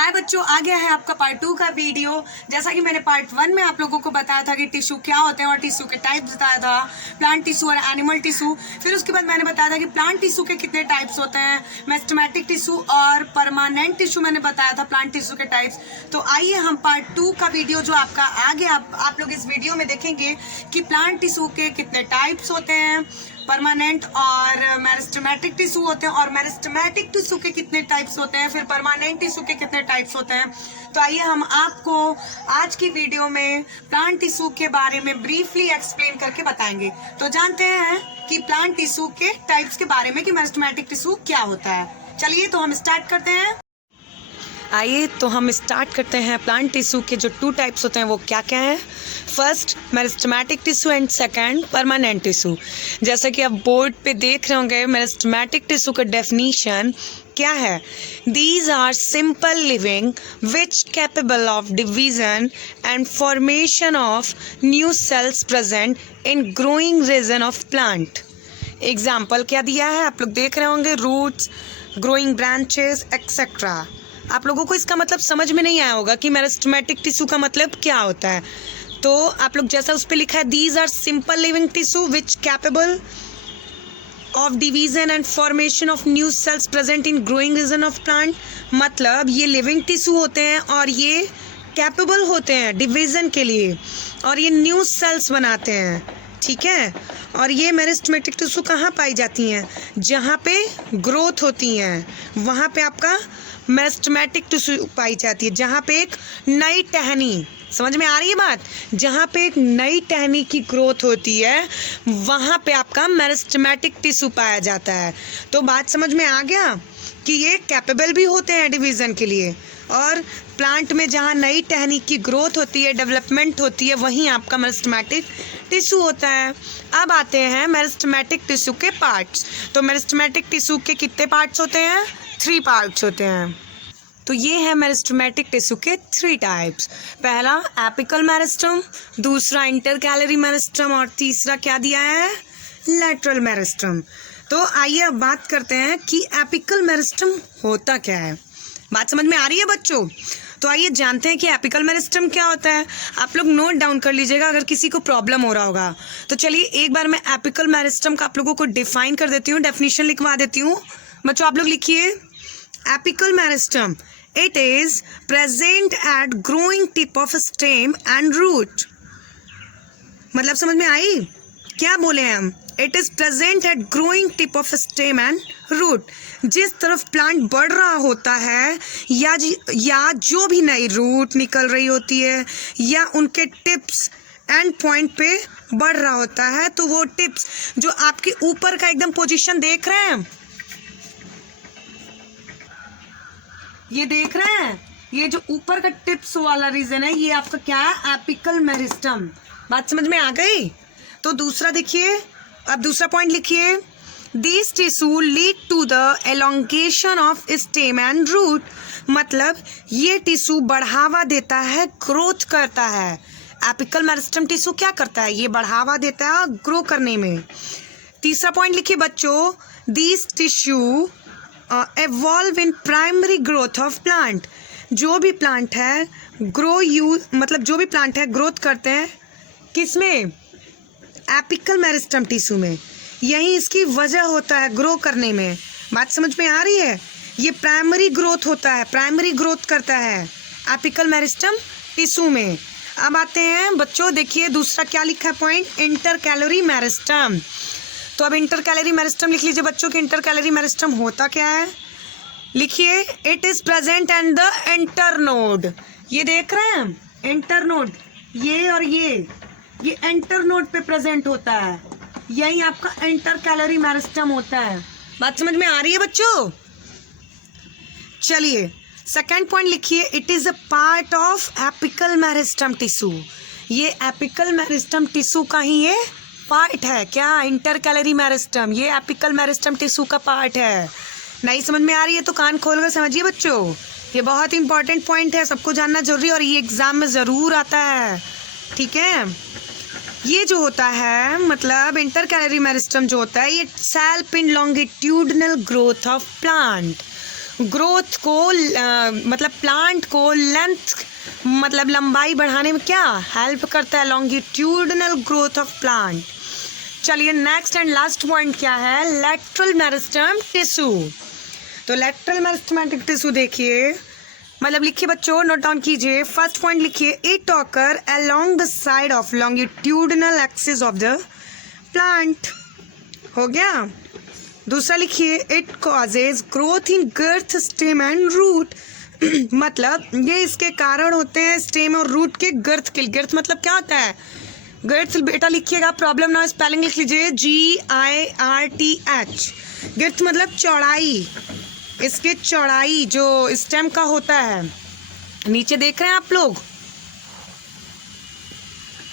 हाय बच्चों, आ गया है आपका पार्ट 2 का वीडियो। जैसा कि मैंने पार्ट 1 में आप लोगों को बताया था कि टिश्यू क्या होते हैं और टिश्यू के टाइप्स बताया था, प्लांट टिश्यू और एनिमल टिश्यू। फिर उसके बाद मैंने बताया था कि प्लांट टिश्यू के कितने टाइप्स होते हैं, मेरिस्टेमेटिक टिश्यू और परमानेंट टिश्यू मैंने बताया था प्लांट टिश्यू के टाइप्स। तो आइए हम पार्ट 2 का वीडियो जो आपका आ गया, आप लोग इस वीडियो में देखेंगे कि प्लांट टिश्यू के कितने टाइप्स होते हैं, परमानेंट और मेरिस्टेमेटिक टिश्यू होते हैं, और मेरिस्टेमेटिक टिश्यू के कितने टाइप्स होते हैं, फिर परमानेंट टिश्यू के कितने टाइप्स होते हैं। तो आइए हम आपको आज की वीडियो में प्लांट टिश्यू के बारे में ब्रीफली एक्सप्लेन करके बताएंगे। तो जानते हैं कि प्लांट टिश्यू के टाइप्स के बारे में कि मेरिस्टेमेटिक टिश्यू क्या होता है। चलिए तो हम स्टार्ट करते हैं। आइए तो हम स्टार्ट करते हैं। प्लांट टिश्यू के जो 2 टाइप्स होते हैं वो क्या क्या हैं। First meristematic tissue and second permanent tissue. जैसा कि आप बोर्ड पे देख रहे होंगे, मेरिस्टेमेटिक टिश्यू का डेफिनेशन क्या है। These are simple living which capable of division and formation of new cells present in growing region of plant. Example क्या दिया है आप लोग देख रहे होंगे, रूट्स, ग्रोइंग ब्रांचेस एक्सेट्रा। आप लोगों को इसका मतलब समझ में नहीं आया होगा कि मेरिस्टेमेटिक टिश्यू का मतलब क्या होता है। तो आप लोग जैसा उस पर लिखा है, these are simple living tissue which capable of division and formation of new cells present in growing region of plant. मतलब ये लिविंग टिश्यू होते हैं और ये कैपेबल होते हैं डिवीजन के लिए, और ये न्यू सेल्स बनाते हैं, ठीक है। और ये मेरिस्टेमेटिक टिश्यू कहाँ पाई जाती हैं, जहाँ पे ग्रोथ होती हैं वहाँ पे आपका मेरिस्टेमेटिक टिश्यू पाई जाती है। जहाँ पे एक नई टहनी, समझ में आ रही है बात, जहाँ पे एक नई टहनी की ग्रोथ होती है वहाँ पे आपका मेरिस्टेमेटिक टिश्यू पाया जाता है। तो बात समझ में आ गया कि ये कैपेबल भी होते हैं डिवीज़न के लिए, और प्लांट में जहाँ नई टहनी की ग्रोथ होती है, डेवलपमेंट होती है, वहीं आपका मेरिस्टेमेटिक टिश्यू होता है। अब आते हैं मेरिस्टेमेटिक टिश्यू के पार्ट्स। तो मेरिस्टेमेटिक टिश्यू के कितने पार्ट्स होते हैं, 3 पार्ट्स होते हैं। तो ये है मेरिस्टेमेटिक टिश्यू के 3 टाइप्स। पहला एपिकल मेरिस्टम, दूसरा इंटरकैलरी मेरिस्टम, और तीसरा क्या दिया है, लैटरल मेरिस्टम। तो आइए अब बात करते हैं कि एपिकल मेरिस्टम होता क्या है। बात समझ में आ रही है बच्चों? तो आइए जानते हैं कि एपिकल मेरिस्टम क्या होता है। आप लोग नोट डाउन कर लीजिएगा अगर किसी को प्रॉब्लम हो रहा होगा। तो चलिए एक बार मैं एपिकल मेरिस्टम का आप लोगों को डिफाइन कर देती हूँ, डेफिनेशन लिखवा देती हूँ। बच्चों आप लोग लिखिए, apical meristem, it is present at growing tip of stem and root। मतलब समझ में आई क्या बोले हम, it is present at growing tip of stem and root। जिस तरफ प्लांट बढ़ रहा होता है या जो भी नई रूट निकल रही होती है या उनके टिप्स एंड पॉइंट पे बढ़ रहा होता है, तो वो टिप्स जो आपके ऊपर का एकदम पोजीशन देख रहे हैं, ये देख रहे हैं, ये जो ऊपर का टिप्स वाला रीजन है, ये आपका क्या है, एपिकल मेरिस्टम। बात समझ में आ गई? तो दूसरा देखिए, अब दूसरा पॉइंट लिखिए, this tissue lead to the elongation of stem and root. मतलब ये टिश्यू बढ़ावा देता है, ग्रोथ करता है। एपिकल मेरिस्टम टिश्यू क्या करता है, ये बढ़ावा देता है ग्रो करने में। तीसरा पॉइंट लिखिए बच्चों, this tissue evolve in primary growth of plant. जो भी प्लांट है मतलब जो भी प्लांट है ग्रोथ करते हैं किसमें, एपिकल मेरिस्टम टिश्यू में। यही इसकी वजह होता है ग्रो करने में। बात समझ में आ रही है? ये प्राइमरी ग्रोथ होता है, प्राइमरी ग्रोथ करता है एपिकल मेरिस्टम टिश्यू में। अब आते हैं बच्चों, देखिए दूसरा क्या लिखा है पॉइंट, इंटरकैलरी मेरिस्टम। तो अब इंटरकैलरी मेरिस्टम लिख लीजिए बच्चों कि इंटरकैलरी मेरिस्टम होता क्या है। लिखिए, it is present and the internode. ये देख रहे हैं इंटरनोड, ये और ये इंटरनोड पे प्रेजेंट होता है, यही आपका इंटरकैलरी मेरिस्टम होता है। बात समझ में आ रही है बच्चों? चलिए सेकंड पॉइंट लिखिए, it is a part of apical meristem tissue. ये एपिकल मेरिस्टम टिश्यू का ही ये पार्ट है। क्या, इंटरकैलरी मेरिस्टम, ये एपिकल मेरिस्टम टिश्यू का पार्ट है। नहीं समझ में आ रही है तो कान खोल कर समझिए बच्चों, ये बहुत इंपॉर्टेंट पॉइंट है, सबको जानना जरूरी है और ये एग्जाम में ज़रूर आता है, ठीक है। ये जो होता है मतलब इंटरकैलरी मेरिस्टम जो होता है, ये self in longitudinal growth of plant. Growth को मतलब प्लांट को लेंथ मतलब लंबाई बढ़ाने में क्या हेल्प करता है, लॉन्गिट्यूडनल ग्रोथ ऑफ प्लांट। चलिए नेक्स्ट एंड लास्ट पॉइंट क्या है, लेटरल मेरिस्टेम टिश्यू। तो लेटरल मेरिस्टेमेटिक टिश्यू देखिए, मतलब लिखिए बच्चों, नोट डाउन कीजिए। फर्स्ट पॉइंट लिखिए, it occur along the side of longitudinal axis of the plant, हो गया। दूसरा लिखिए, it causes growth in girth, stem and root. मतलब ये इसके कारण होते हैं स्टेम और रूट के गर्थ के। गर्थ मतलब क्या होता है, गर्थ बेटा लिखिएगा, प्रॉब्लम ना स्पेलिंग लिख लीजिए, GIRTH। गर्थ मतलब चौड़ाई, इसके चौड़ाई जो स्टेम का होता है, नीचे देख रहे हैं आप लोग,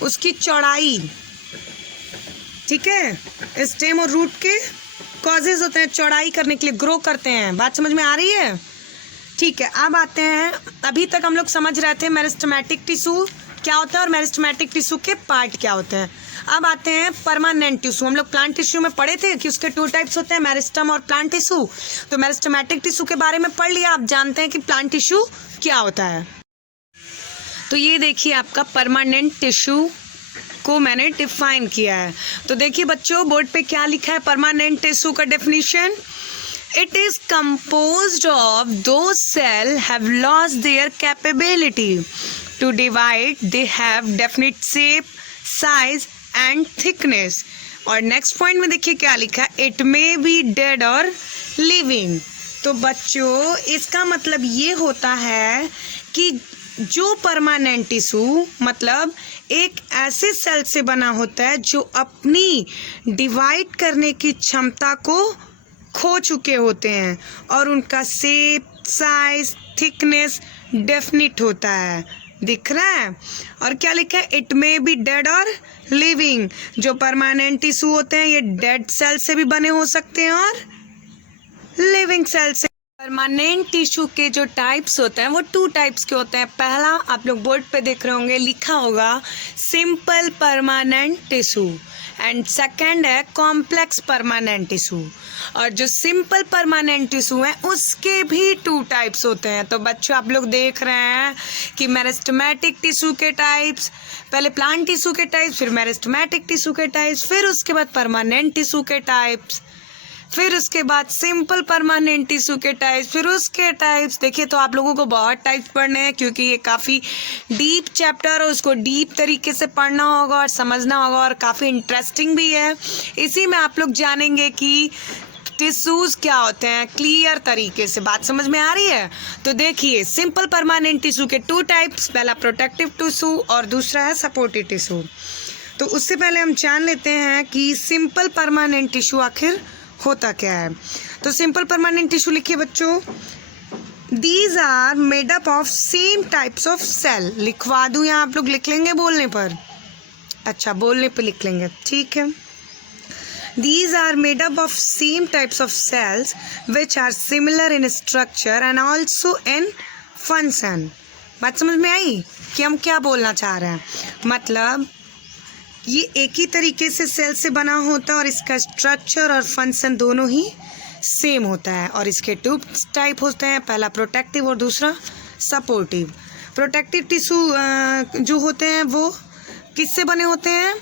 उसकी चौड़ाई, ठीक है। स्टेम और रूट के कॉजेज होते हैं चौड़ाई करने के लिए, ग्रो करते हैं। बात समझ में आ रही है, ठीक है। अब आते हैं, अभी तक हम लोग समझ रहे थे मेरिस्टेमेटिक टिश्यू क्या होता है और मेरिस्टेमेटिक टिश्यू के पार्ट क्या होते हैं। अब आते हैं परमानेंट टिश्यू। हम लोग प्लांट टिश्यू में पढ़े थे कि उसके 2 टाइप्स होते हैं, मेरिस्टेम और प्लांट टिश्यू। तो मेरिस्टेमेटिक टिश्यू के बारे में पढ़ लिया, आप जानते हैं कि प्लांट टिश्यू क्या होता है। तो ये देखिए आपका परमानेंट टिश्यू को मैंने डिफाइन किया है। तो देखिए बच्चों, बोर्ड पे क्या लिखा है परमानेंट टिश्यू का definition. It is composed of those cells have lost their capability to divide. They have definite shape, size and thickness. और नेक्स्ट पॉइंट में देखिए क्या लिखा है, it may be dead or living. तो बच्चों इसका मतलब ये होता है कि जो परमानेंट टिश्यू मतलब एक ऐसे सेल से बना होता है जो अपनी डिवाइड करने की क्षमता को खो चुके होते हैं और उनका शेप, साइज, थिकनेस डेफिनिट होता है, दिख रहा है। और क्या लिखा है, इट मे बी डेड और लिविंग। जो परमानेंट टिश्यू होते हैं ये डेड सेल से भी बने हो सकते हैं और लिविंग सेल से। परमानेंट टिश्यू के जो टाइप्स होते हैं वो 2 टाइप्स के होते हैं। पहला आप लोग बोर्ड पे देख रहे होंगे, लिखा होगा simple permanent tissue, and second है कॉम्प्लेक्स परमानेंट टिश्यू। और जो सिंपल परमानेंट टिश्यू है उसके भी 2 टाइप्स होते हैं। तो बच्चों आप लोग देख रहे हैं कि मेरिस्टेमेटिक टिश्यू के टाइप्स, पहले प्लांट टिश्यू के टाइप्स, फिर मेरिस्टेमेटिक टिश्यू के टाइप्स, फिर उसके बाद परमानेंट टिश्यू के टाइप्स, फिर उसके बाद सिंपल परमानेंट टिश्यू के टाइप्स, फिर उसके टाइप्स। देखिए तो आप लोगों को बहुत टाइप्स पढ़ने हैं क्योंकि ये काफ़ी डीप चैप्टर है, उसको डीप तरीके से पढ़ना होगा और समझना होगा और काफ़ी इंटरेस्टिंग भी है। इसी में आप लोग जानेंगे कि टिश्यूज क्या होते हैं क्लियर तरीके से। बात समझ में आ रही है। तो देखिए सिंपल परमानेंट टिश्यू के 2 टाइप्स, पहला प्रोटेक्टिव टिश्यू और दूसरा है सपोर्टिव टिश्यू। तो उससे पहले हम जान लेते हैं कि सिंपल परमानेंट टिश्यू आखिर होता क्या है। तो सिंपल परमानेंट टिश्यू लिखिए बच्चों, these are made up of same types of cell. लिखवा दूँ या आप लोग लिख लेंगे बोलने पर? अच्छा बोलने पर लिख लेंगे, ठीक है। These are made up of same types of cells which are similar in structure and also in function. बात समझ में आई कि हम क्या बोलना चाह रहे हैं? मतलब ये एक ही तरीके से सेल से बना होता है और इसका स्ट्रक्चर और फंक्शन दोनों ही सेम होता है। और इसके 2 टाइप होते हैं, पहला प्रोटेक्टिव और दूसरा सपोर्टिव। प्रोटेक्टिव टिश्यू जो होते हैं वो किससे बने होते हैं?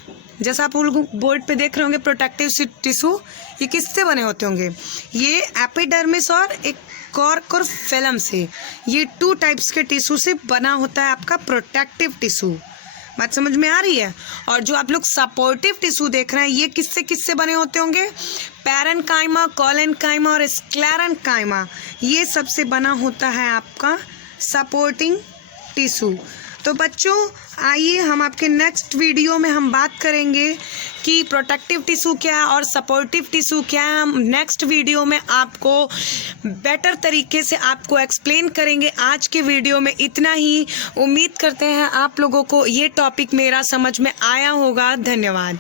जैसा आप लोग बोर्ड पे देख रहे होंगे प्रोटेक्टिव टिश्यू, ये किससे बने होते होंगे? ये एपिडर्मिस और एक कॉर्क और फिल्म से, ये 2 टाइप्स के टिश्यू से बना होता है आपका प्रोटेक्टिव टिश्यू। बात समझ में आ रही है। और जो आप लोग सपोर्टिव टिश्यू देख रहे हैं ये किससे बने होते होंगे? पैरेन्काइमा, कोलेन्काइमा और स्क्लेरेन्काइमा, ये सबसे बना होता है आपका सपोर्टिंग टिश्यू। तो बच्चों आइए हम आपके नेक्स्ट वीडियो में हम बात करेंगे कि प्रोटेक्टिव टिश्यू क्या है और सपोर्टिव टिश्यू क्या है। हम नेक्स्ट वीडियो में आपको बेटर तरीके से आपको एक्सप्लेन करेंगे। आज के वीडियो में इतना ही। उम्मीद करते हैं आप लोगों को ये टॉपिक मेरा समझ में आया होगा। धन्यवाद।